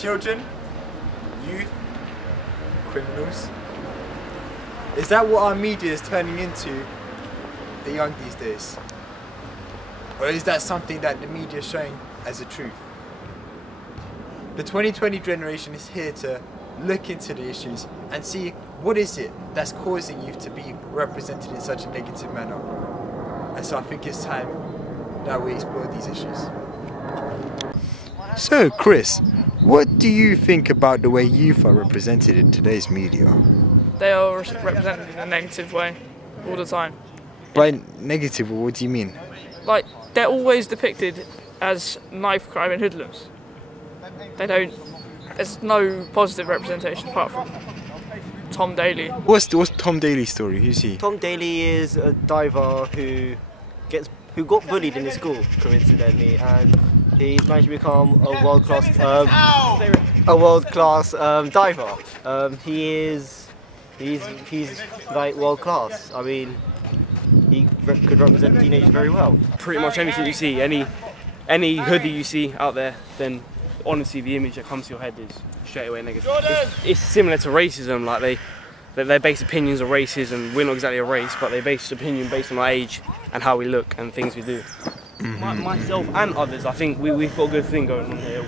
children, youth, criminals. Is that what our media is turning into the young these days? Or is that something that the media is showing as a truth? The 2020 generation is here to look into the issues and see what is it that's causing youth to be represented in such a negative manner. And so I think it's time that we explore these issues. So Chris, what do you think about the way youth are represented in today's media? They are represented in a negative way all the time. By negative, what do you mean? Like, they're always depicted as knife crime and hoodlums. There's no positive representation apart from Tom Daley. What's Tom Daley's story? Who's he? Tom Daley is a diver who got bullied in his school, coincidentally, and he's managed to become a world-class diver. He's like world-class. I mean, he could represent teenagers very well. Pretty much anything you see, any hoodie you see out there, then honestly the image that comes to your head is straight away negative. It's similar to racism, like they base opinions on racism. We're not exactly a race, but they base opinion based on our age and how we look and things we do. Myself and others, I think we've got a good thing going on here.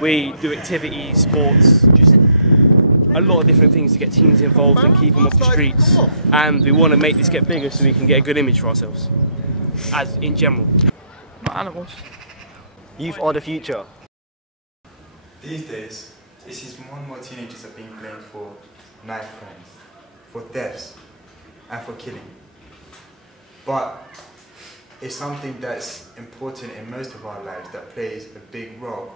We do activities, sports, just a lot of different things to get teens involved and keep them off the streets. And we want to make this get bigger so we can get a good image for ourselves, as in general. Not animals. Youth are the future. These days, it seems more and more teenagers are being blamed for knife crimes, for thefts, and for killing. But it's something that's important in most of our lives that plays a big role,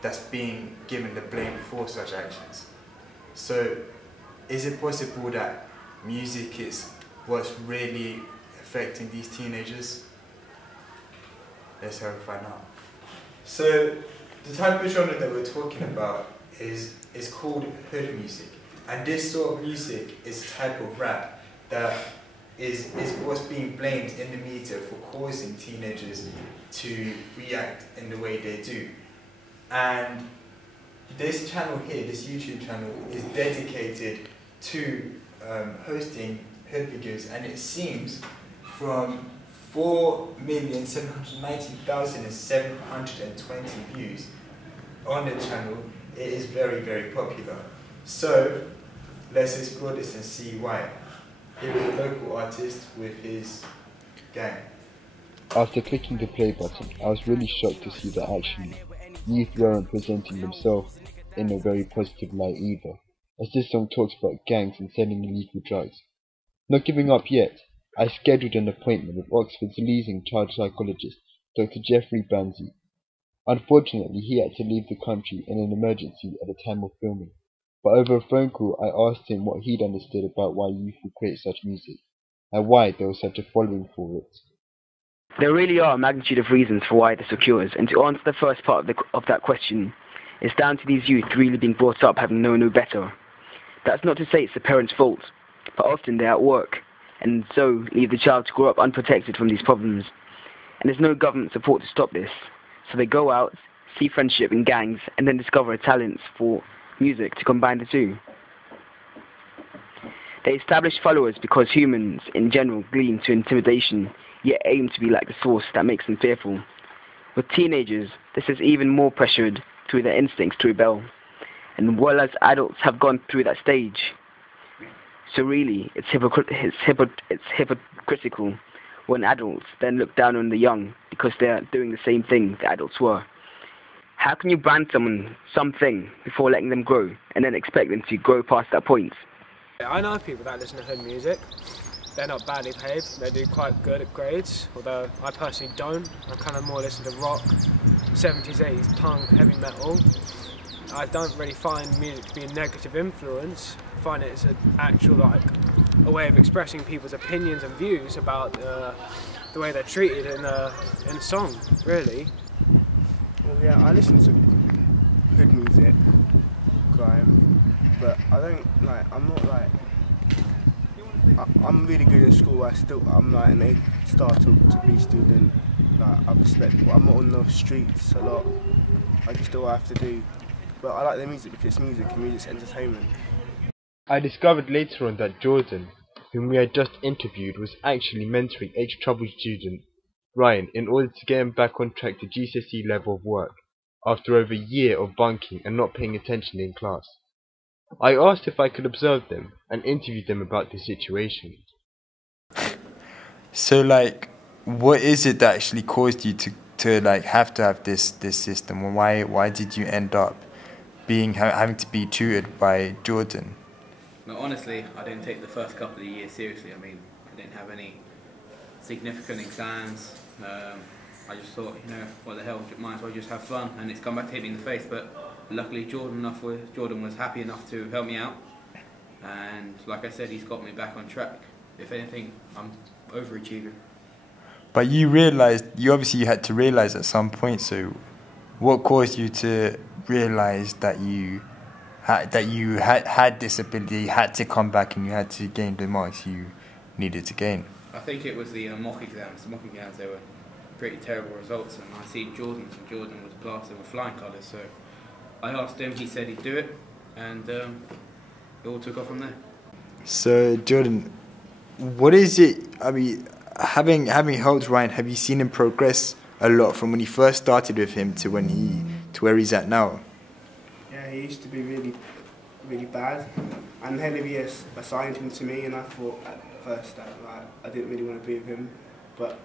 that's being given the blame for such actions. So, is it possible that music is what's really affecting these teenagers? Let's hope we find out. So, the type of genre that we're talking about is called hood music. And this sort of music is a type of rap that is what's being blamed in the media for causing teenagers to react in the way they do. And this channel here, this YouTube channel, is dedicated to hosting hood videos, and it seems from 4,790,720 views on the channel, it is very, very popular. So let's explore this and see why. Here is a local artist with his gang. After clicking the play button, I was really shocked to see that actually youth weren't presenting themselves in a very positive light either, as this song talks about gangs and selling illegal drugs. Not giving up yet, I scheduled an appointment with Oxford's leading child psychologist, Dr. Jeffrey Banzi. Unfortunately, he had to leave the country in an emergency at the time of filming, but over a phone call I asked him what he'd understood about why youth would create such music, and why there was such a following for it. There really are a magnitude of reasons for why this occurs, and to answer the first part of that question, it's down to these youth really being brought up having known no better. That's not to say it's the parents' fault, but often they're at work, and so leave the child to grow up unprotected from these problems. And there's no government support to stop this, so they go out, see friendship in gangs, and then discover talents for music to combine the two. They establish followers because humans, in general, glean to intimidation, yet aim to be like the source that makes them fearful. With teenagers, this is even more pressured through their instincts to rebel, and well as adults have gone through that stage. So really, it's hypocritical when adults then look down on the young because they are doing the same thing the adults were. How can you brand someone something before letting them grow, and then expect them to grow past that point? I know people that listen to hood music. They're not badly paid, they do quite good at grades, although I personally don't. I kind of more listen to rock, 70s, 80s, punk, heavy metal. I don't really find music to be a negative influence. I find it as an actual, a way of expressing people's opinions and views about the way they're treated in song, really. Well, yeah, I listen to hood music, grime, but I don't I'm really good in school. I'm like an A-star to B student. Like, I respect, but I'm not on the streets a lot. I just do what I have to do. but I like their music because it's music and music's entertainment. I discovered later on that Jordan, whom we had just interviewed, was actually mentoring ex-troubled student Ryan in order to get him back on track to GCSE level of work after over a year of bunking and not paying attention in class. I asked if I could observe them and interview them about the situation. So like, what is it that actually caused you to like have to have this system? And why did you end up having to be tutored by Jordan? No, honestly, I didn't take the first couple of years seriously. I mean, I didn't have any significant exams. I just thought, you know, what the hell, might as well just have fun, and it's come back to hit me in the face. But luckily, Jordan was happy enough to help me out, and like I said, he's got me back on track. If anything, I'm overachieving. But you obviously had to realize at some point. So, what caused you to realize that you had this ability, had to come back, and you had to gain the marks you needed to gain? I think it was the mock exams. The mock exams, they were pretty terrible results, and I see Jordan was blasted with flying colours. So I asked him, he said he'd do it, and it all took off from there. So Jordan, what is it? I mean, having helped Ryan, have you seen him progress a lot from when you first started with him to where he's at now? Yeah, he used to be really, really bad, and then he assigned him to me, and I thought at first that I didn't really want to be with him, but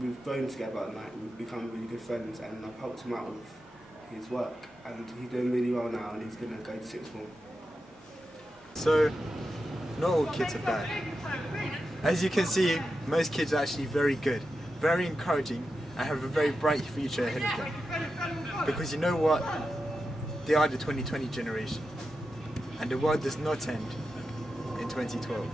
we've grown together and we've become really good friends, and I've helped him out with his work, and he's doing really well now, and he's going to go to sixth form. So, not all kids are bad. As you can see, most kids are actually very good, very encouraging, and have a very bright future ahead of them. Because you know what? They are the 2020 generation, and the world does not end in 2012.